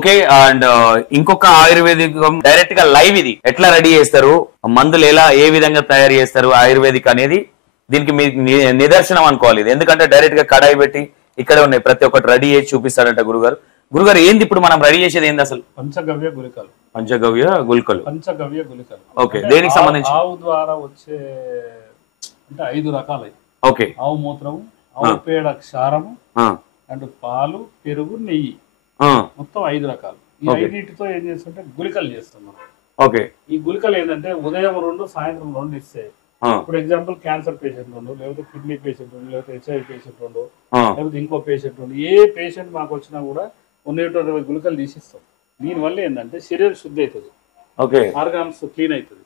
Okay. And ఇంకొక ayurvedic direct గా live ఇది ఎట్లా రెడీ చేస్తారు, మందులు ఏ విధంగా తయారు చేస్తారు ఆయుర్వేదిక్ అనేది దీనికి మీ నిదర్శనం అనుకోవాలి ఇది. ఎందుకంటే డైరెక్ట్ గా కడాయి పెట్టి ఇక్కడే ఉన్నాయి, ప్రతి ఒక్కటి రెడీ చేసి చూపిస్తాడంట గురుగారు. గురుగారు ఏంది ఇప్పుడు మనం రెడీ చేసేది ఏంది అసలు? పంచగవ్య గుళికలు. పంచగవ్య గుళికలు. పంచగవ్య గుళికలు. ఓకే, దేనికి సంబంధించి? ఆవు ద్వారా వచ్చే అంటే 5 రకాలు. ఓకే. ఆవు మూత్రము, ఆవు పేడ క్షారము, అండ్ పాలు, పెరుగు, నెయ్యి, మొత్తం 5 రకాలు. ఈ 5టితో ఏం చేస్తుంటే గుళికలు చేస్తున్నాం. ఓకే. ఈ గుళికలు ఏంటంటే ఉదయం 2 సాయంత్రం 2 ఇస్తే, ఇప్పుడు ఎగ్జాంపుల్ క్యాన్సర్ పేషెంట్ 2, లేకపోతే కిడ్నీ పేషెంట్ 2, లేకపోతే HIV పేషెంట్ 2, లేకపోతే ఇంకో పేషెంట్ 2, ఏ పేషెంట్ మాకు వచ్చినా కూడా 120 గుళికలు తీసిస్తాం. దీనివల్ల ఏంటంటే శరీరం శుద్ధి అవుతుంది, ఆర్గాన్స్ క్లీన్ అవుతుంది.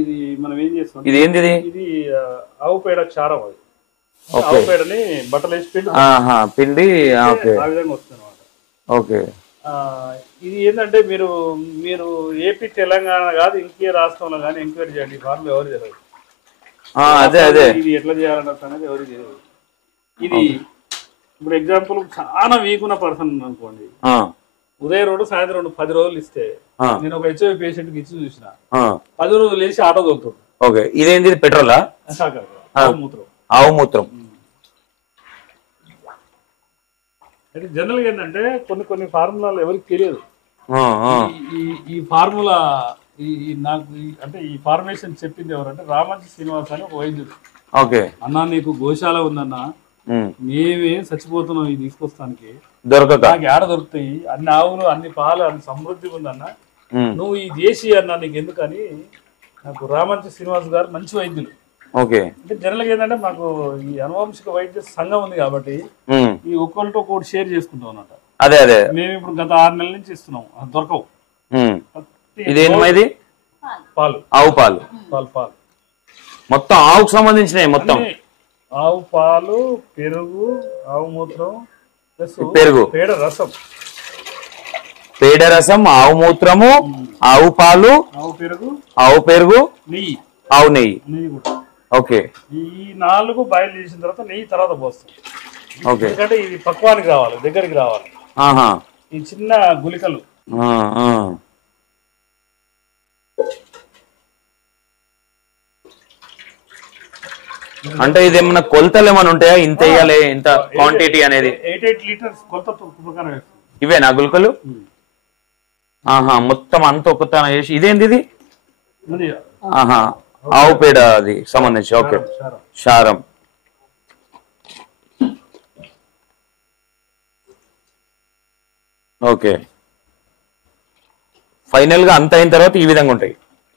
ఇది మనం ఏం చేస్తాం, ఇది ఆవు పేడ క్షారం. అది ఆవు పేడని బట్టలు వేసి పిండి ఆ విధంగా వస్తుంది అనమాట. ఓకే. ఇది ఏంటంటే మీరు మీరు ఏపీ తెలంగాణ కాదు ఇంకే రాష్ట్రంలో కానీ ఎంక్వైరీ చేయండి, ఫార్మ్ ఎవరు తెలియదు. ఇది ఎట్లా చేయాలన్నది ఎవరు తెలియదు. ఇది ఇప్పుడు ఎగ్జాంపుల్ చాలా వీక్ ఉన్న పర్సన్ అనుకోండి, ఉదయం 2 సాయంత్రం 2 10 రోజులు ఇస్తే, నేను ఒక HIV పేషెంట్ కి ఇచ్చి చూసిన 10 రోజులు వేసి ఆటో దొరుకుతుంది. ఓకే. ఇదేంటి? పెట్రోలా? మూత్రం. ఆవు మూత్రం. అయితే జనరల్ గా ఏంటంటే కొన్ని ఫార్ములాలు ఎవరికి తెలియదు. ఈ ఫార్ములా నాకు అంటే ఈ ఫార్మేషన్ చెప్పింది ఎవరంటే రామంచి శ్రీనివాస్ అని ఒక వైద్యుడు. అన్నా నీకు గోశాల ఉందన్నా, మేమే చచ్చిపోతున్నాం ఇది తీసుకొస్తానికి, నాకు ఏడ దొరుకుతాయి, అన్ని ఆవులు అన్ని పాలు అన్ని సమృద్ధి ఉందన్నా, నువ్వు ఈ దేశీ అన్నా నీకు ఎందుకని నాకు రామంచి శ్రీనివాస్ గారు మంచి వైద్యులు. అంటే జనరల్ గా ఏంటంటే మాకు ఈ అనువంశిక వైద్య సంఘం ఉంది కాబట్టి ఈ ఒక్కరితో ఒకటి షేర్ చేసుకుంటాం అన్నమాట. మేము ఇప్పుడు గత 6 నెలల నుంచి ఇస్తున్నాం, దొరకవు. పాలు, ఆవు పాలు, పాలు మొత్తం ఆవుకు సంబంధించినవి, మొత్తం ఆవు పాలు, పెరుగు, ఆవు మూత్రం, పెరుగు, పేడ రసం, పేడ రసం, ఆవు మూత్రము, ఆవు పాలు, ఆవు పెరుగు, నెయ్యి, ఆవు నెయ్యి. కూడా. ఓకే. ఈ 4 బాయిల్ చేసిన తర్వాత నెయ్యి తర్వాత పోస్తాం. ఎందుకంటే ఇది పక్వానికి రావాలి, దగ్గరికి రావాలి. ఈ చిన్న గుళికలు. అంటే ఇది ఏమన్నా కొలతలు ఏమైనా ఉంటాయా? ఇంత వేయాలి, ఇంత క్వాంటిటీ అనేది? 8 లీటర్స్ కొలత ప్రకారం వేస్తాం. ఇవేనా గుళికలు? మొత్తం అంత ఒక్కతన చేసి. ఇదేంది ఇది? ఆవు పేడ అది సంబంధించి. ఓకే. క్షారం. ఓకే. ఫైనల్ గా అంత అయిన తర్వాత ఈ విధంగా ఉంటాయి.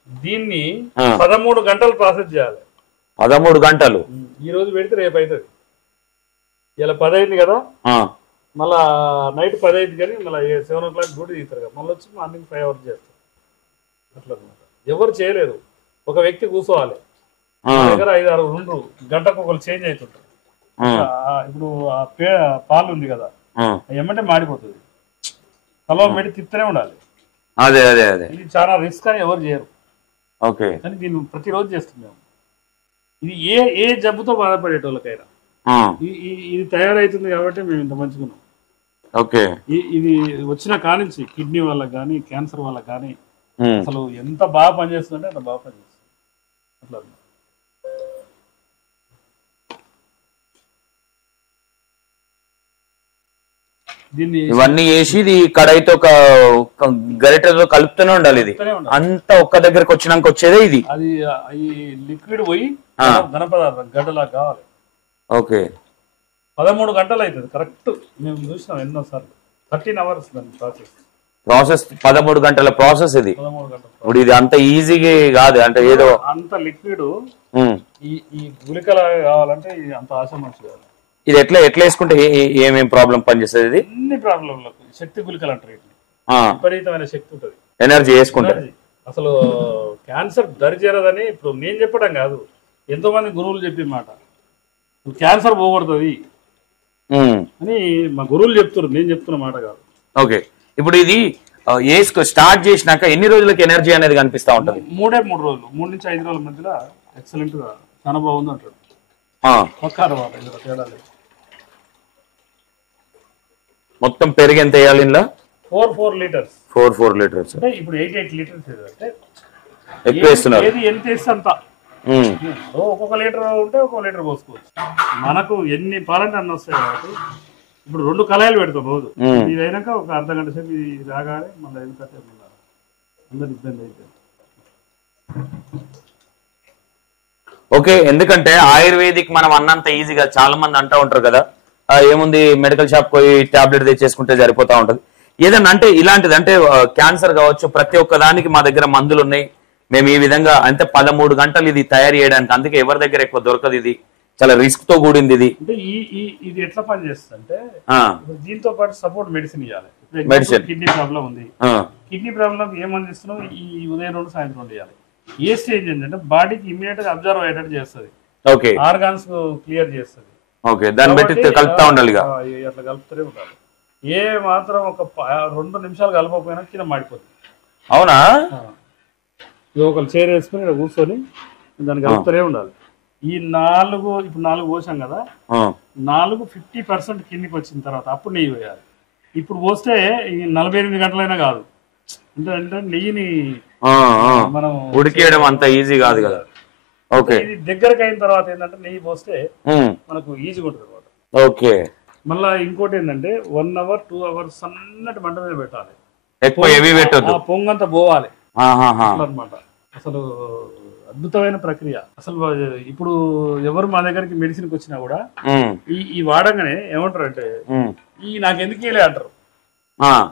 దీన్ని 13 గంటలు ప్రాసెస్ చేయాలి. 13 గంటలు. ఈ రోజు పెడితే రేపు అవుతుంది. ఇలా 10 అయింది కదా, మళ్ళా నైట్ 10 అయింది కానీ మళ్ళీ 7 o'clock డ్యూటీ తీస్తారు కదా, మళ్ళీ వచ్చి మార్నింగ్ 5 hours చేస్తారు. అట్లా అనమాట. ఎవరు చేయలేరు, ఒక వ్యక్తి కూర్చోవాలి. దగ్గర 5-6 ఉండ్రు, గంటకు ఒకరు చేంజ్ అవుతుంటారు. ఇప్పుడు పాలు ఉంది కదా, ఏమంటే మాడిపోతుంది, కలవ పెట్టి తిప్పుతూనే ఉండాలి. ఇది చాలా రిస్క్ అని ఎవరు చేయరు. కానీ దీన్ని ప్రతిరోజు చేస్తున్నాం. ఇది ఏ జబ్బుతో బాధపడేటోళ్ళకైనా ఇది తయారైతుంది కాబట్టి మేము ఇంత మంచుకున్నాం. ఇది వచ్చిన కానించి కిడ్నీ వాళ్ళకి కానీ క్యాన్సర్ వాళ్ళకి కానీ అసలు ఎంత బాగా పనిచేస్తుందంటే అంత బాగా పనిచేస్తుంది. అట్లా దీన్ని ఇవన్నీ వేసి ఇది కడాయితో గరిటెతో కలుపుతూనే ఉండాలి. ఇది అంతా ఒక్క దగ్గరకు వచ్చినాక వచ్చేదే ఇది. అది ఈ లిక్విడ్ పోయి ఘన పదార్థం గడ్డలా కావాలి. 13 గంటలు అవుతుంది కరెక్ట్. మేము చూసినాం ఎన్నోసార్లు. 13 hours ప్రాసెస్ 13 గంటల ప్రాసెస్ ఇది. ఇప్పుడు ఇది అంత ఈజీగా కాదు, అంటే ఏదో అంత లిక్విడ్ ఈ గుళికలా కావాలంటే అంత ఆశామాషి కాదు. ఇది ఎట్లా వేసుకుంటే ఏమేం ప్రాబ్లం పనిచేస్తుంది? ఇది అన్ని ప్రాబ్లంలకు శక్తి గుళికలు అంటారు. విపరీతమైన శక్తి ఉంటుంది, ఎనర్జీ వేసుకుంటారు. అసలు క్యాన్సర్ దరిచేరదని ఇప్పుడు నేను చెప్పడం కాదు, ఎంతో మంది గురువులు చెప్పే మాట. క్యాన్సర్ పోగొడుతుంది అని మా గురువులు చెప్తున్నారు, నేను చెప్తున్న మాట కాదు. ఓకే. ఇప్పుడు ఇది స్టార్ట్ చేసినాక ఎన్ని రోజులకి ఎనర్జీ అనేది కనిపిస్తా ఉంటుంది? 3 రోజులు, 3 నుంచి 5 రోజుల మధ్యలో ఎక్సలెంట్ గా చాలా బాగుంది అంటారు. తేడా లేదు. మొత్తం పెరిగి ఎంత వేయాలి ఇంట్లో? 4 లీటర్స్. 4 లీటర్స్ అంటే ఇప్పుడు 8 లీటర్స్ అంటే ఎక్కువ వేస్తున్నారు. ఏది ఎంత వేస్తే అంత. ఒక్కొక్క లీటర్ ఉంటే ఒక్కొక్క లీటర్ పోసుకోవచ్చు. మనకు ఎన్ని పాలంటే అన్ని వస్తాయి కాబట్టి ఇప్పుడు 2 కళాయిలు పెడతాం రోజు. ఇది అయినాక ఒక అర్ధగంట సేపు ఇది రాగానే మళ్ళీ ఎందుకంటే అందరు ఇబ్బంది అయితే. ఓకే, ఎందుకంటే ఆయుర్వేదిక్ మనం అన్నంత ఈజీగా చాలా మంది అంటూ ఉంటారు కదా, ఏముంది మెడికల్ షాప్ పోయి టాబ్లెట్ తెచ్చేసుకుంటే సరిపోతా ఉంటది. ఏదన్నా అంటే ఇలాంటిది అంటే క్యాన్సర్ కావచ్చు, ప్రతి ఒక్క దానికి మా దగ్గర మందులు ఉన్నాయి, మేము ఈ విధంగా అంటే 13 గంటలు ఇది తయారు చేయడానికి, అందుకే ఎవరి దగ్గర ఎక్కువ దొరకదు, ఇది చాలా రిస్క్ తో కూడింది ఇది. అంటే ఇది ఎట్లా పనిచేస్తుంది అంటే దీంతో పాటు సపోర్ట్ మెడిసిన్ ఇవ్వాలి. మెడిసిన్ కిడ్నీ ప్రాబ్లం ఉంది, కిడ్నీ ప్రాబ్లం ఏమని ఇస్తున్నావు, ఈ ఉదయం 2 సాయంత్రం 2 ఇవ్వాలి. ఏ స్టేజ్ ఏంటంటే బాడీకి ఇమీడియట్ గా అబ్జర్వ్ అయ్యేటట్టు చేస్తుంది, ఆర్గాన్స్ క్లియర్ చేస్తుంది. ఓకే, దాన్ని బట్టి కలుపుతా ఉండాలి, అట్లా కలుపుతూనే ఉండాలి. ఏ మాత్రం ఒక 2 నిమిషాలు కలపకపోయినా కింద మాడిపోతుంది. అవునా? ఒకరు చైర్ వేసుకుని ఇక్కడ కూర్చొని దాన్ని కలుపుతూనే ఉండాలి. ఈ 4 ఇప్పుడు 4 పోసాం కదా, 4 50% కిందికి వచ్చిన తర్వాత అప్పుడు నెయ్యి వేయాలి. ఇప్పుడు పోస్తే ఈ 48 గంటలైనా కాదు. అంటే నెయ్యిని మనం ఉడికేయడం అంత ఈజీ కాదు కదా. ఓకే, ఇది దగ్గరకు అయిన తర్వాత ఏంటంటే నెయ్యి పోస్తే మనకు ఈజీగా ఉంటుంది అనమాట. ఓకే, మళ్ళా ఇంకోటి ఏంటంటే 1 అవర్ 2 అవర్స్ సన్నటి మంట మీద పెట్టాలి, ఎక్కువ హెవీ పెట్టొద్దు, పొంగంతా పోవాలి అన్నమాట. అసలు అద్భుతమైన ప్రక్రియ. అసలు ఇప్పుడు ఎవరు మా దగ్గరికి మెడిసిన్కి వచ్చినా కూడా ఈ వాడంగానే ఏమంటారు అంటే ఈ నాకు ఎందుకు ఇలే అంటారు,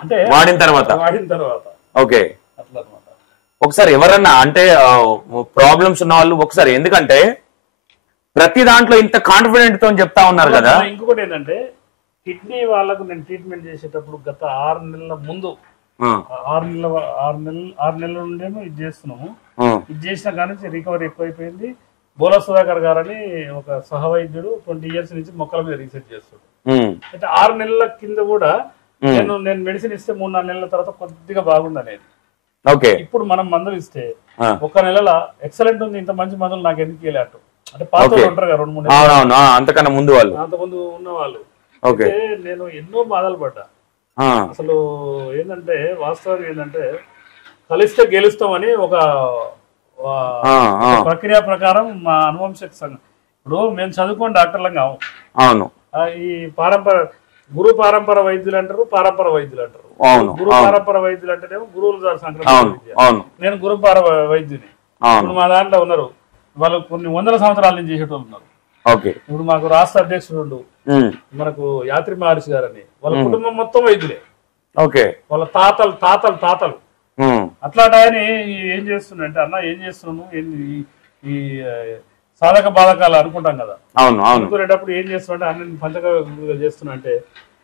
అంటే వాడిన తర్వాత ఓకే అట్లా అనమాట. ఒకసారి ఎవరన్నా అంటే ప్రాబ్లమ్స్ ఉన్న వాళ్ళు ఒకసారి, ఎందుకంటే ప్రతి దాంట్లో ఇంత కాన్ఫిడెంట్ తో చెప్తా ఉన్నారు కదా. ఇంకొకటి ఏంటంటే కిడ్నీ వాళ్ళకు నేను ట్రీట్మెంట్ చేసేటప్పుడు గత 6 నెలల ముందు 6 నెలల నుండేమో ఇది చేస్తున్నాము. ఇది చేసిన కాడి నుంచి రికవరీ ఎక్కువైపోయింది. బోలా సుధాకర్ గారు అని ఒక సహవైద్యుడు 20 years నుంచి మొక్కల మీద రీసెర్చ్ చేస్తాడు. అయితే 6 నెలల కింద కూడా నేను మెడిసిన్ ఇస్తే 3-4 నెలల తర్వాత కొద్దిగా బాగుంది అనేది. ఇప్పుడు మనం మందులు ఇస్తే 1 నెలల ఎక్సలెంట్ ఉంది, ఇంత మంచి మందులు నాకు ఎందుకు ఇవ్వలేటు అంటే పాత ఉంటారు కదా 2-3 నెలలు అంతకన్నా ముందు వాళ్ళు అంతకుముందు ఉన్న వాళ్ళు. నేను ఎన్నో బాధలు పడ్డా. అసలు ఏంటంటే వాస్తవం ఏంటంటే కలిస్తే గెలుస్తామని ఒక ప్రక్రియ ప్రకారం మా అనువంశక సంఘం. ఇప్పుడు మేము చదువుకోని డాక్టర్లం కావు. అవును, ఈ గురు పారంపర వైద్యులు అంటారు, పారంపర వైద్యులు అంటారు. గురు పారంపర వైద్యులు అంటేనేమో గురువుల సంక్రమణ. నేను గురుపార వైద్యుని. ఇప్పుడు మా దాంట్లో ఉన్నారు వాళ్ళు కొన్ని 100 సంవత్సరాల నుంచి చేసేటోళ్ళు ఉన్నారు. ఇప్పుడు మాకు రాష్ట్ర అధ్యక్షుడు మనకు యాత్రి మహర్షి గారని, వాళ్ళ కుటుంబం మొత్తం వైద్యులే. వాళ్ళ తాతలు అట్లా ఆయన ఏం చేస్తుండే అన్న ఏం చేస్తున్నాను ఈ సాధక బాధకాలు అనుకుంటాం కదా, అనుకునేటప్పుడు ఏం చేస్తున్నా అంటే అన్ని పంచక చేస్తున్నా అంటే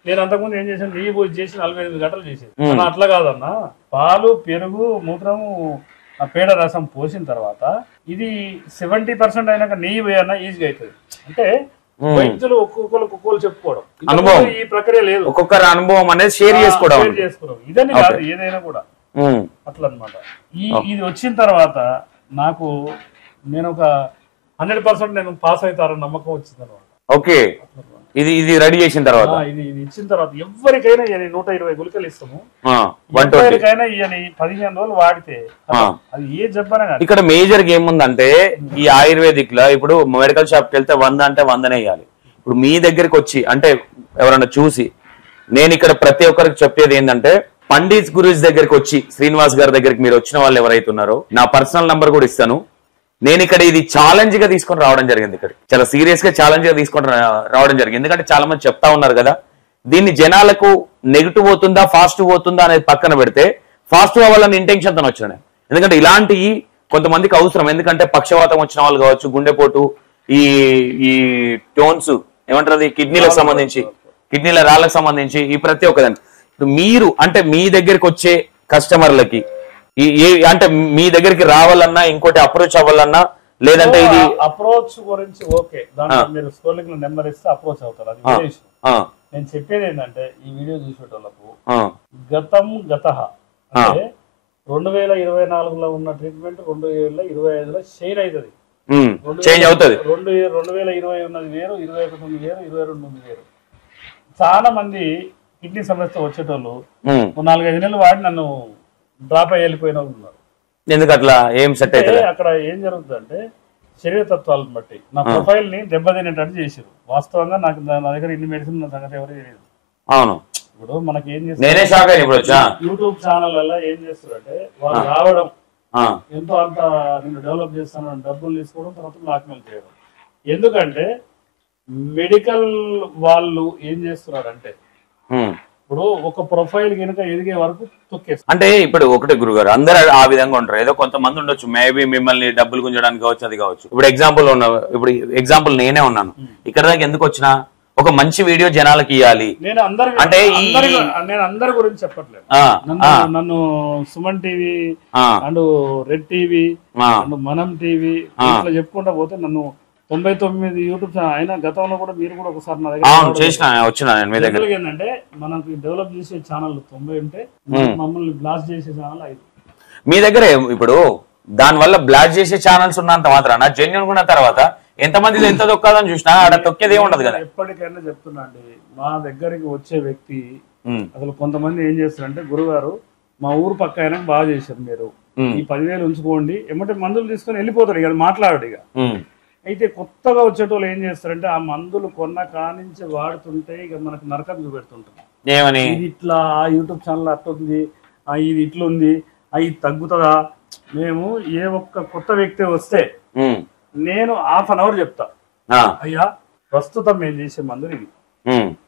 నేను అంతకుముందు ఏం చేశాను, నెయ్యి పోయి చేసి 48 గంటలు చేసేది. అట్లా కాదన్నా, పాలు పెరుగు మూత్రము పేడ రసం పోసిన తర్వాత ఇది 70% అయినాక నెయ్యి పోయన్నా ఈజీగా అవుతుంది. అంటే వైద్యులు ఒక్కొక్కరు చెప్పుకోవడం, అనుభవం ఈ ప్రక్రియ లేదు, ఒక్కొక్కరు అనుభవం అనేది షేర్ చేసుకోవడం. ఇదని కాదు ఏదైనా కూడా అట్లా అనమాట. ఇది వచ్చిన తర్వాత నాకు నేను ఒక 100% నేను పాస్ అవుతారని నమ్మకం వచ్చింది అనమాట. ఓకే, ఇది రెడీ చేసిన తర్వాత ఇది ఇచ్చిన తర్వాత ఎవరికైనా 120 గుళికలు ఇస్తాము. ఎవరికైనా 15 రోజులు వాడితే అది ఏ జబ్బన. ఇక్కడ మేజర్ ఏముందంటే ఈ ఆయుర్వేదిక్ లో ఇప్పుడు మెడికల్ షాప్ కి వెళ్తే 100 అంటే 100నే వేయాలి. ఇప్పుడు మీ దగ్గరికి వచ్చి అంటే ఎవరన్నా చూసి, నేను ఇక్కడ ప్రతి ఒక్కరికి చెప్పేది ఏంటంటే పండిత్ గురూజీ దగ్గరికి వచ్చి శ్రీనివాస్ గారి దగ్గరికి మీరు వచ్చిన వాళ్ళు ఎవరైతే ఉన్నారో నా పర్సనల్ నంబర్ కూడా ఇస్తాను. నేను ఇక్కడ ఇది ఛాలెంజ్ గా తీసుకొని రావడం జరిగింది, ఇక్కడ చాలా సీరియస్ గా ఛాలెంజ్ గా తీసుకొని రావడం జరిగింది. ఎందుకంటే చాలా మంది చెప్తా ఉన్నారు కదా, దీన్ని జనాలకు నెగిటివ్ పోతుందా ఫాస్ట్ పోతుందా అనేది పక్కన పెడితే ఫాస్ట్ అవ్వాలని ఇంటెన్షన్ తో వచ్చిన. ఎందుకంటే ఇలాంటివి కొంతమందికి అవసరం, ఎందుకంటే పక్షవాతం వచ్చిన వాళ్ళు కావచ్చు, గుండెపోటు, ఈ టోన్స్ ఏమంటారు కిడ్నీలకు సంబంధించి, కిడ్నీల రాళ్ళకు సంబంధించి ఈ ప్రతి ఒక్కదాన్ని మీరు అంటే మీ దగ్గరికి వచ్చే కస్టమర్లకి అంటే మీ దగ్గరికి రావాలన్నా ఇంకోటి అప్రోచ్ అవ్వాలన్నా, లేదంటే ఇది అప్రోచ్ గురించి ఓకే, దాంట్లో మీరు స్క్రోలింగ్ లో నెంబర్ ఇస్తే అప్రోచ్ అవుతారు. అది నేను చెప్పేది ఏంటంటే ఈ వీడియో చూసేటోళ్ళకు గత అంటే 2024లో ఉన్న ట్రీట్మెంట్ 2025లో షేర్ అవుతుంది, చేంజ్ అవుతుంది. 2020 ఉన్నది వేరు, 21 వేరు, 22 వేరు. చాలా మంది కిడ్నీ సమస్య వచ్చేటోళ్ళు 4-5 నెలలు వాడి నన్ను డ్రాప్ అయ్యి వెళ్ళిపోయిన వాళ్ళు ఉన్నారు. ఎందుకు అట్లా ఏం సెట్ అయితే అక్కడ ఏం జరుగుతుందంటే శరీర తత్వాలను బట్టి నా ప్రొఫైల్ ని దెబ్బతినేటట్టు చేసారు. వాస్తవంగా నాకు నా దగ్గర ఇన్ని మెడిసిన్ ఉన్న సంగతి ఎవరు తెలియదు. అవును, ఇప్పుడు మనకి ఏం నేనే షాక్ అయ్యి ఇప్పుడు యూట్యూబ్ ఛానల్ వల్ల ఏం చేస్తారంటే వాళ్ళు రావడం ఎంతో అంత నేను డెవలప్ చేస్తాను డబ్బులు తీసుకోవడం, తర్వాత బ్లాక్మెయిల్ చేయడం. ఎందుకంటే మెడికల్ వాళ్ళు ఏం చేస్తున్నారంటే ఇప్పుడు ఒక ప్రొఫైల్ కనుక ఎదిగే వరకు తొక్కేస్తారు. అంటే ఇప్పుడు ఒకటి గురుగారు, అందరు ఆ విధంగా ఉంటారు. ఏదో కొంతమంది ఉండొచ్చు, మేబీ మిమ్మల్ని డబ్బులు గుంజడానికి కావచ్చు, అది కావచ్చు. ఇప్పుడు ఎగ్జాంపుల్ నేనే ఉన్నాను. ఇక్కడ దాకా ఎందుకు వచ్చినా ఒక మంచి వీడియో జనాలకి ఇవ్వాలి. నేను అందరి గురించి చెప్పట్లేదు. నన్ను Suman TV and red TV and మనం టీవీ ఇట్లా చెప్పుకుంటా పోతే నన్ను 99 యూట్యూబ్ ఛానల్ అయినా గతంలో కూడా మీరు కూడా ఒకసారి నా దగ్గర ఏంటంటే మనకి డెవలప్ చేసే ఛానల్ 90 ఉంటే మమ్మల్ని బ్లాస్ట్ చేసే ఛానల్ 5 మీ దగ్గర. ఇప్పుడు దాని వల్ల బ్లాస్ట్ చేసే ఛానల్స్ ఉన్నంత మాత్రాన జెన్యున్ ఉన్న తర్వాత ఎంతమంది ఎంత తొక్కాలని చూసినా ఆడ తొక్కేది ఏముండదు కదా. ఎప్పటికైనా చెప్తున్నా అండి, మా దగ్గరికి వచ్చే వ్యక్తి అసలు కొంతమంది ఏం చేస్తారంటే, గురుగారు మా ఊరు పక్క అయినా బాగా చేశారు, మీరు ఈ 10,000 ఉంచుకోండి, ఏమంటే మందులు తీసుకొని వెళ్ళిపోతారు, ఇక మాట్లాడు. ఇక అయితే కొత్తగా వచ్చేటోళ్ళు ఏం చేస్తారంటే ఆ మందులు కొన్న కానించి వాడుతుంటే ఇక మనకు నరకం చూపెడుతుంటారు. ఏమని ఇది ఇట్లా యూట్యూబ్ ఛానల్ అట్టుంది, ఇది ఇట్లుంది, ఇది తగ్గుతుందా. మేము ఏ ఒక్క కొత్త వ్యక్తి వస్తే నేను 1/2 అవర్ చెప్తా, అయ్యా ప్రస్తుతం మేము చేసే మందులు ఇది,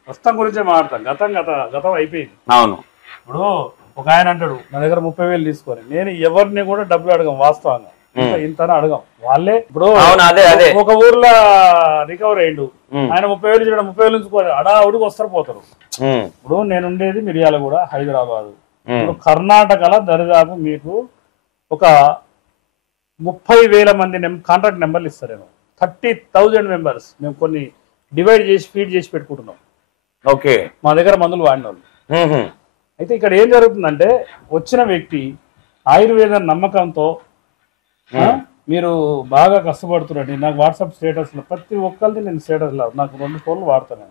ప్రస్తుతం గురించే మాట్లాడతాం, గతం అయిపోయింది. అవును. ఇప్పుడు ఒక ఆయన అంటాడు నా దగ్గర 30,000 తీసుకొని, నేను ఎవరిని కూడా డబ్బులు అడగం, వాస్తవంగా ఇంత అడగం. వాళ్ళే ఇప్పుడు ఒక ఊర్లో రికవర్ అయ్యిండు, ఆయన 30,000 ఇచ్చాడు, 30,000 ఉంచుకోవాలి, అడావుడికి వస్తారు పోతారు. ఇప్పుడు నేను ఉండేది మిర్యాలగూడ, హైదరాబాద్. ఇప్పుడు కర్ణాటకలో దరిదాపు మీకు ఒక 30,000 మంది కాంట్రాక్ట్ నెంబర్లు ఇస్తారు. నేను 30,000 మెంబర్స్ మేము కొన్ని డివైడ్ చేసి ఫీడ్ చేసి పెట్టుకుంటున్నాం. ఓకే, మా దగ్గర మందులు వాడిన వాళ్ళు. అయితే ఇక్కడ ఏం జరుగుతుందంటే వచ్చిన వ్యక్తి ఆయుర్వేద నమ్మకంతో మీరు బాగా కష్టపడుతున్నారండి. నాకు వాట్సాప్ స్టేటస్ లో ప్రతి ఒక్కరిది నేను స్టేటస్ లో నాకు 2 ఫోన్లు వాడతాను.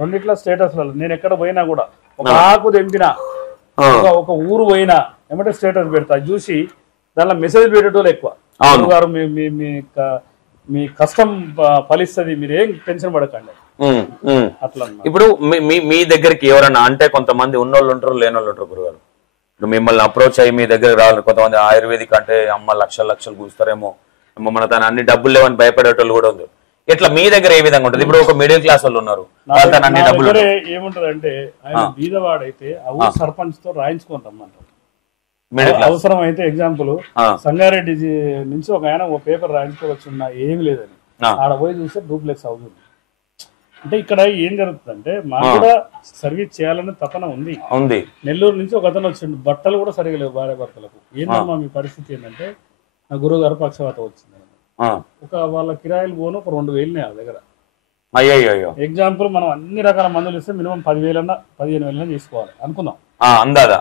రెండిట్లా స్టేటస్ లో నేను ఎక్కడ పోయినా కూడా ఒక ఆకు తెంపినా ఒక ఊరు పోయినా ఏమంటే స్టేటస్ పెడతా, చూసి దానిలో మెసేజ్ పెట్టేటోళ్ళు ఎక్కువ. గారు మీ కష్టం ఫలిస్తుంది, మీరు ఏం టెన్షన్ పడకండి అట్లా. ఇప్పుడు మీ దగ్గరికి ఎవరన్నా అంటే కొంతమంది ఉన్నోళ్ళు ఉంటారు, లేనోళ్ళు ఉంటారు గురుగారు. మిమ్మల్ని అప్రోచ్ అయ్యి మీ దగ్గర రావాలి. కొంతమంది ఆయుర్వేదిక్ అంటే అమ్మ లక్షలు కూస్తారేమో, మన తన అన్ని డబ్బులు లేవని భయపడేటోళ్ళు కూడా ఉంది. ఇట్లా మీ దగ్గర ఏ విధంగా ఉంటుంది? ఇప్పుడు ఒక మిడిల్ క్లాస్ వాళ్ళు ఉన్నారు, అన్ని డబ్బులు ఏముంటది అంటే ఆయన బీదవాడైతే ఆ ఊరు సర్పంచ్ తో రాయించుకొని రమ్మంటారు. అవసరం అయితే ఎగ్జాంపుల్ సంగారెడ్డి నుంచి ఒక ఆయన ఓ పేపర్ రాయించుకోవచ్చున్నా ఏమి లేదని ఆడ పోయి చూస్తే డూప్లెక్స్ అవుతుంది. అంటే ఇక్కడ ఏం జరుగుతుందంటే మాకు కూడా సర్వీస్ చేయాలని తపన ఉంది. నెల్లూరు నుంచి ఒక అతను వచ్చిండు, బట్టలు కూడా సరిగా లేవు భార్య భర్తలకు. ఏంటమ్మా మీ పరిస్థితి ఏంటంటే, నా గురువు గారు పక్షవాతం వచ్చింది, ఒక వాళ్ళ కిరాయిలు పోను ఒక 2,000 నా దగ్గర. ఎగ్జాంపుల్ మనం అన్ని రకాల మందులు ఇస్తే మినిమం 10,000 15,000 తీసుకోవాలి అనుకుందాం అందాదా.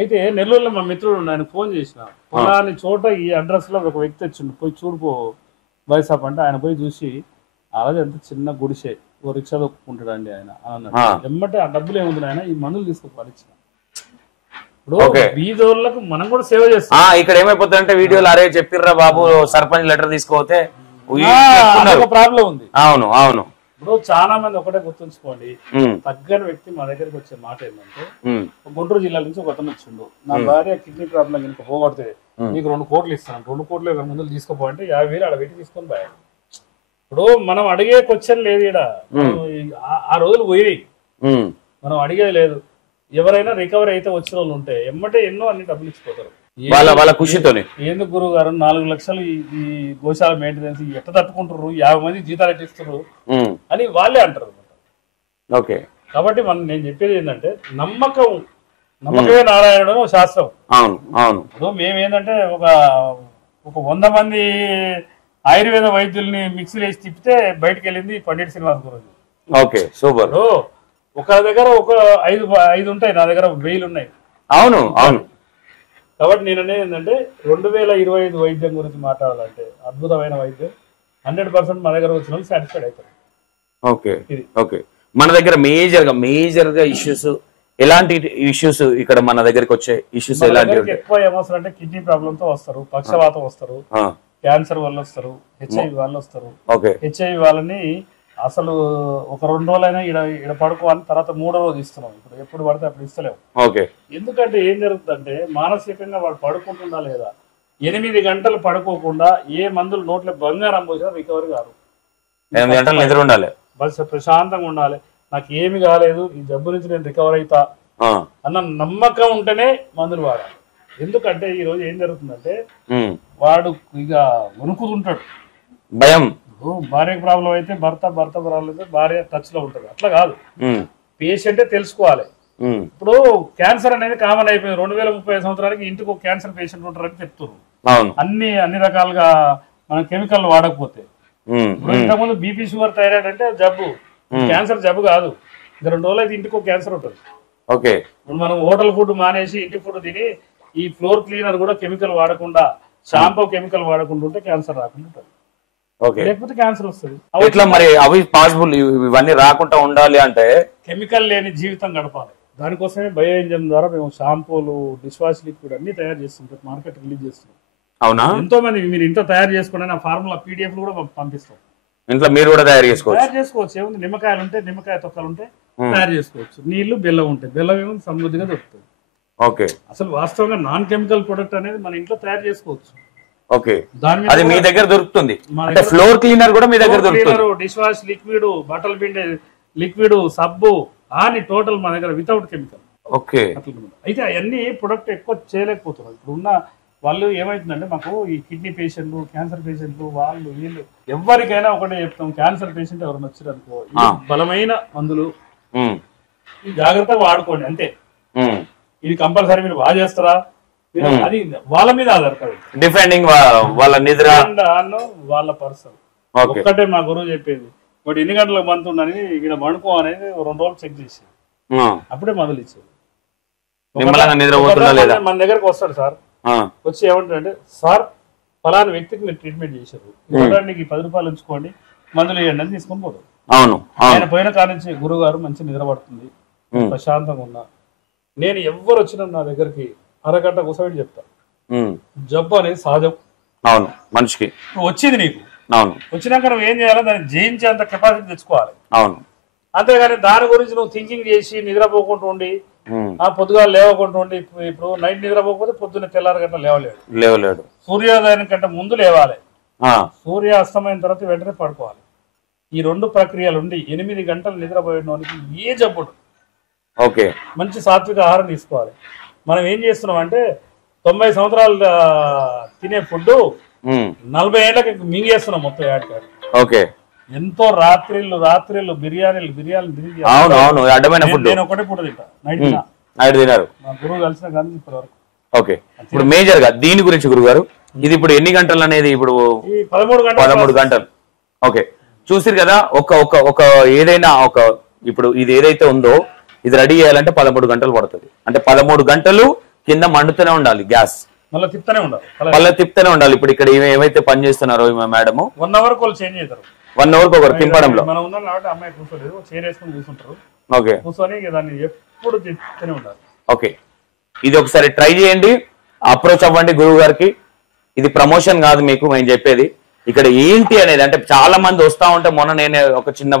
అయితే నెల్లూరులో మా మిత్రుడు ఆయన ఫోన్ చేసిన, పొలాని చోట ఈ అడ్రస్ లో ఒక వ్యక్తి వచ్చిండు, పోయి చూడుకో బైసాప్ అంటే ఆయన పోయి చూసి అలాగే ఎంత చిన్న గుడిసే ఓ రిక్షా దొక్కుంటాడు అండి ఆయన అన్నాడు. ఎమ్మటే ఆ డబ్బులు ఏముంది ఆయన ఈ మందులు తీసుకోవాలి ఇచ్చిన. ఇప్పుడు బీదోళ్ళకు మనం కూడా సేవ చేస్తాం. ఇక్కడ ఏమైపోతుంది అంటే వీడియోలు అరే చెప్పిర్రా బాబు సర్పంచ్ లెటర్ తీసుకోతే ప్రాబ్లం ఉంది. అవును అవును. ఇప్పుడు చాలా మంది ఒకటే గుర్తుంచుకోండి, తగ్గని వ్యక్తి మా దగ్గరికి వచ్చే మాట ఏంటంటే, గుంటూరు జిల్లా నుంచి ఒక అతను వచ్చిండు, నా భార్య కిడ్నీ ప్రాబ్లం కనుక పోగొడితే నీకు 2 కోట్లు ఇస్తాను, 2 కోట్లు మందులు తీసుకోపోతే 50,000 ఆడ పెట్టి తీసుకొని పోయాడు. ఇప్పుడు మనం అడిగే క్వశ్చన్ లేదు ఇక్కడ, ఆ రోజులు పోయి మనం అడిగేది లేదు. ఎవరైనా రికవరీ అయితే వచ్చిన వాళ్ళు ఉంటే ఎమ్మటే ఎన్నో అన్ని డబ్బులు ఇచ్చిపోతారు వాళ్ళ ఖుషితోనే. ఎందుకు గురువు గారు 4 లక్షలు ఈ గోశాల మెయింటెనెన్స్ ఎట్ట తట్టుకుంటారు, 50 మంది జీతాలు ఎట్టిస్తారు అని వాళ్ళే అంటారు. ఓకే, కాబట్టి నేను చెప్పేది ఏంటంటే నమ్మకమే నారాయణుడు శాస్త్రం. అవును అవును. ఇప్పుడు మేమేంటంటే ఒక 100 మంది ఆయుర్వేద వైద్యుల్ని మిక్సీలు వేసి తిప్పితే బయటకు వెళ్ళింది పండిట్ శ్రీనివాస్ గురించి. Okay super. ఒక దగ్గర ఒక 5 ఉంటాయి, నా దగ్గర 1000 ఉన్నాయి. అవును అవును. కాబట్టి నేను అనేది ఏంటంటే 2025 వైద్యం గురించి మాట్లాడాలంటే అద్భుతమైన వైద్యం, 100% మా దగ్గర వచ్చిన వాళ్ళు సాటిస్ఫైడ్ అవుతారు. Okay okay. మన దగ్గర మేజర్ గా ఇష్యూస్ ఎలాంటి ఇష్యూస్ ఇక్కడ మన దగ్గరికి వచ్చే ఇష్యూస్ ఎలాంటివి? ఎక్కువ ఏమొస్తారు అంటే కిడ్నీ ప్రాబ్లమ్ తో వస్తారు, పక్షవాతం వస్తారు, క్యాన్సర్ వల్ల వస్తారు, హెచ్ఐవి వాళ్ళు వస్తారు. హెచ్ఐవి వాళ్ళని అసలు ఒక 2 రోజులైనా ఇడ పడుకోవాలి, తర్వాత 3వ రోజు ఇస్తున్నాం. ఇప్పుడు ఎప్పుడు పడితే అప్పుడు ఇస్తలేము. ఎందుకంటే ఏం జరుగుతుందంటే మానసికంగా వాడు పడుకుంటుందా లేదా, 8 గంటలు పడుకోకుండా ఏ మందులు నోట్లో బంగారం పోసినా రికవరీ కాదు. 8 గంటలు నిద్ర ఉండాలి, బస్ ప్రశాంతంగా ఉండాలి. నాకు ఏమి కాలేదు, ఈ జబ్బు నుంచి నేను రికవర్ అవుతా అన్న నమ్మకం ఉంటేనే మందులు వాడాలి. ఎందుకంటే ఈ రోజు ఏం జరుగుతుందంటే వాడు ఇక వణుకుతుంటాడు, భయం. భార్యకు ప్రాబ్లం అయితే భర్త ప్రాబ్లం అయితే భార్య టచ్ లో ఉంటది. అట్లా కాదు, పేషెంటే తెలుసుకోవాలి. ఇప్పుడు క్యాన్సర్ అనేది కామన్ అయిపోయింది. 2035 సంవత్సరానికి ఇంటికి ఒక క్యాన్సర్ పేషెంట్ ఉంటారని చెప్తున్నారు. అన్ని రకాలుగా మనం కెమికల్ వాడకపోతే. ఇప్పుడు ఇంతకుముందు బీపీ, షుగర్, థైరాయిడ్ అంటే జబ్బు, క్యాన్సర్ జబ్బు కాదు. 2 రోజులు అయితే ఇంటికి ఒక క్యాన్సర్ ఉంటుంది. ఇప్పుడు మనం హోటల్ ఫుడ్ మానేసి ఇంటి ఫుడ్ తిని ఈ ఫ్లోర్ క్లీనర్ కూడా కెమికల్ వాడకుండా, షాంపూ కెమికల్ వాడకుండా ఉంటే క్యాన్సర్ రాకుండా ఉంటుంది. లేకపోతే క్యాన్సర్ వస్తుంది. మరి అవి పాసిబుల్ ఇవన్నీ రాకుండా ఉండాలి అంటే కెమికల్ లేని జీవితం గడపాలి. దానికోసమే బయో ఇంజన్ ద్వారా మేము షాంపూలు, డిష్ వాష్ లిక్విడ్ అన్ని తయారు చేస్తుంటాం, మార్కెట్ రిలీజ్ చేస్తున్నాం. అవునా? ఎంతో మంది మీరు ఇంట్లో తయారు చేసుకోండి, ఫార్ములా పీడిఎఫ్ కూడా పంపిస్తాం. ఇంట్లో మీరు కూడా తయారు చేసుకోవచ్చు. ఏముంది, నిమ్మకాయలు ఉంటే నిమ్మకాయ తొక్కలు ఉంటే తయారు చేసుకోవచ్చు. నీళ్లు, బెల్లం ఉంటాయి, బెల్లం ఏమో సమృద్ధిగా దొరుకుతుంది. అసలు వాస్తవంగా నాన్ కెమికల్ ప్రొడక్ట్ అనేది మన ఇంట్లో తయారు చేసుకోవచ్చు. అది మీ దగ్గర దొరుకుతుంది. అంటే ఫ్లోర్ క్లీనర్ కూడా మీ దగ్గర దొరుకుతుంది, డిష్ వాష్ లిక్విడ్, బట్టలు పిండే లిక్విడ్, సబ్బు అని టోటల్ మన దగ్గర వితౌట్ కెమికల్. అయితే అవన్నీ ప్రొడక్ట్ ఎక్కువ చేయలేకపోతున్నారు. ఇప్పుడు ఉన్న వాళ్ళు ఏమైతుందంటే మాకు ఈ కిడ్నీ పేషెంట్లు, క్యాన్సర్ పేషెంట్లు, వాళ్ళు వీళ్ళు ఎవరికైనా ఒకటే చెప్తాం, క్యాన్సర్ పేషెంట్ ఎవరైనా వచ్చారనుకో బలమైన మందులు జాగ్రత్తగా వాడుకోండి అంతే. ఇది కంపల్సరీ మీరు బాగా చేస్తారా, అది వాళ్ళ మీద ఆధారపడి డిపెండింగ్ వాళ్ళ నిద్ర, వాళ్ళ పర్సన్. ఒక్కటే మా గురువు చెప్పేది, వాడు ఎన్ని గంటలకు మంతుండని ఇక్కడ పండుకో అనేది 2 రోజులు చెక్ చేసి అప్పుడే మందులు ఇచ్చేది. మన దగ్గరకు వస్తాడు సార్, వచ్చి ఏమంటారంటే సార్ ఫలానా వ్యక్తికి మీరు ట్రీట్మెంట్ చేశారు, ఇవ్వడానికి 10 రూపాయలు ఉంచుకోండి, మందులు వేయండి అని తీసుకొని పోతారు. ఆయన పోయిన కాడ నుంచి గురువు గారు మంచి నిద్ర పడుతుంది, ప్రశాంతంగా ఉన్నా. నేను ఎవరు వచ్చినా నా దగ్గరికి అరగంట కూర్చోబెట్టి చెప్తా, జబ్బు అనేది సహజం మనిషికి వచ్చింది, నీకు వచ్చినాక నువ్వు ఏం చేయాలో దాన్ని జయించేంత కెపాసిటీ తెచ్చుకోవాలి. అంతేగాని దాని గురించి నువ్వు థింకింగ్ చేసి నిద్రపోకుండా ఉండి పొద్దుగా లేవకుండా ఉండి, ఇప్పుడు నైట్ నిద్రపోకపోతే పొద్దున్న తెల్లారి గంట లేవలేడు. సూర్యోదయం కంటే ముందు లేవాలి, సూర్య అస్తమైన తర్వాత వెంటనే పడుకోవాలి. ఈ 2 ప్రక్రియలు ఉండి 8 గంటలు నిద్రపోయడానికి ఏ జబ్బుడు మంచి సాత్విక ఆహారం తీసుకోవాలి. మనం ఏం చేస్తున్నాం అంటే 90 సంవత్సరాలు తినే ఫుడ్ 40 ఏళ్ళకి మింగేస్తున్నాం మొత్తం యాడ్. ఎంతో రాత్రిళ్ళు బిర్యానీలు నేను ఒకటే పూట తింటా, నైట్ తినారు. మా గురువు కలిసిన కానీ ఇప్పటి వరకు. ఇప్పుడు మేజర్ గా దీని గురించి గురువు గారు, ఇది ఇప్పుడు ఎన్ని గంటలు అనేది? ఇప్పుడు 13 గంటలు. చూసిరు కదా, ఒక ఏదైనా ఇప్పుడు ఇది ఏదైతే ఉందో ఇది రెడీ చేయాలంటే 13 గంటలు పడుతుంది. అంటే 13 గంటలు కింద మండుతూనే ఉండాలి, గ్యాస్ మళ్ళీ తిప్పుతూనే ఉండాలి. ఇప్పుడు ఇక్కడ ఏమైతే పని చేస్తున్నారో మేడం 1 అవర్ చేంజ్ చేస్తారు, 1 అవర్ ఒకరు తింపడంలో. మనం ఉన్నాం కాబట్టి అమ్మాయి కూర్చోలేదు, చైర్ వేసుకొని కూర్చుంటారు, కూర్చొని దాన్ని ఎప్పుడు తిప్పుతూనే ఉండాలి. ఇది ఒకసారి ట్రై చేయండి, అప్రోచ్ అవ్వండి గురువు గారికి. ఇది ప్రమోషన్ కాదు మీకు మేము చెప్పేది, ఇక్కడ ఏంటి అనేది. అంటే చాలా మంది వస్తా ఉంటే, మొన్న నేను ఒక చిన్న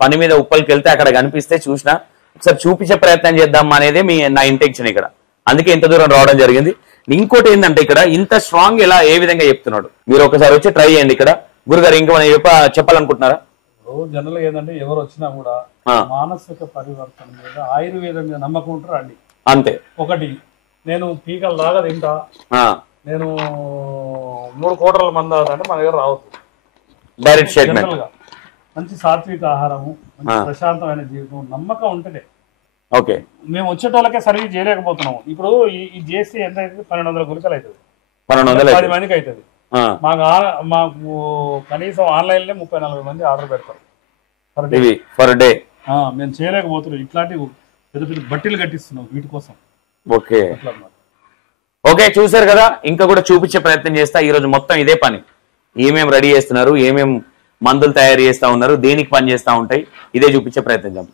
పని మీద ఉప్పల్కి వెళ్తే అక్కడ కనిపిస్తే చూసిన, ఒకసారి చూపించే ప్రయత్నం చేద్దాం అనేది నా ఇంటెన్షన్ ఇక్కడ. అందుకే ఇంత దూరం రావడం జరిగింది. ఇంకోటి ఏంటంటే ఇక్కడ ఇంత స్ట్రాంగ్ ఇలా ఏ విధంగా చెప్తున్నాడు, మీరు ఒకసారి వచ్చి ట్రై చేయండి ఇక్కడ. గురుగారు ఇంకేమైనా చెప్పాలనుకుంటున్నారా? జనరల్ గా ఏంటంటే ఎవరు వచ్చినా కూడా మానసిక పరివర్తన మీద, ఆయుర్వేదం మీద నమ్మకం ఉంటారు అండి, అంతే. ఒకటి, నేను పీకలు దాకా తింటా, నేను 3 కోట్ల మంది అంటే మన దగ్గర రావద్దు. Direct statement. మంచి సాత్విక ఆహారము, మంచి ప్రశాంతమైన జీవితం, నమ్మకం ఉంటేనే. మేము వచ్చేటోళ్ళకే సర్వీస్ చేయలేకపోతున్నాము. ఇప్పుడు ఈ చేస్తే ఎంత అవుతుంది? 1200 గురికలు అవుతుంది, 10 మందికి అవుతుంది. మాకు కనీసం ఆన్లైన్ లో 30-40 మంది ఆర్డర్ పెడతారు పర్ డే. మేము చేయలేకపోతున్నాం. ఇట్లాంటి పెద్ద పెద్ద బట్టీలు కట్టిస్తున్నాం వీటి కోసం. ఓకే, చూసారు కదా, ఇంకా కూడా చూపించే ప్రయత్నం చేస్తా. ఈ రోజు మొత్తం ఇదే పని, ఏమేమి రెడీ చేస్తున్నారు, ఏమేమి మందులు తయారు చేస్తా ఉన్నారు, దేనికి పని చేస్తా ఉంటాయి, ఇదే చూపించే ప్రయత్నం చేద్దాం.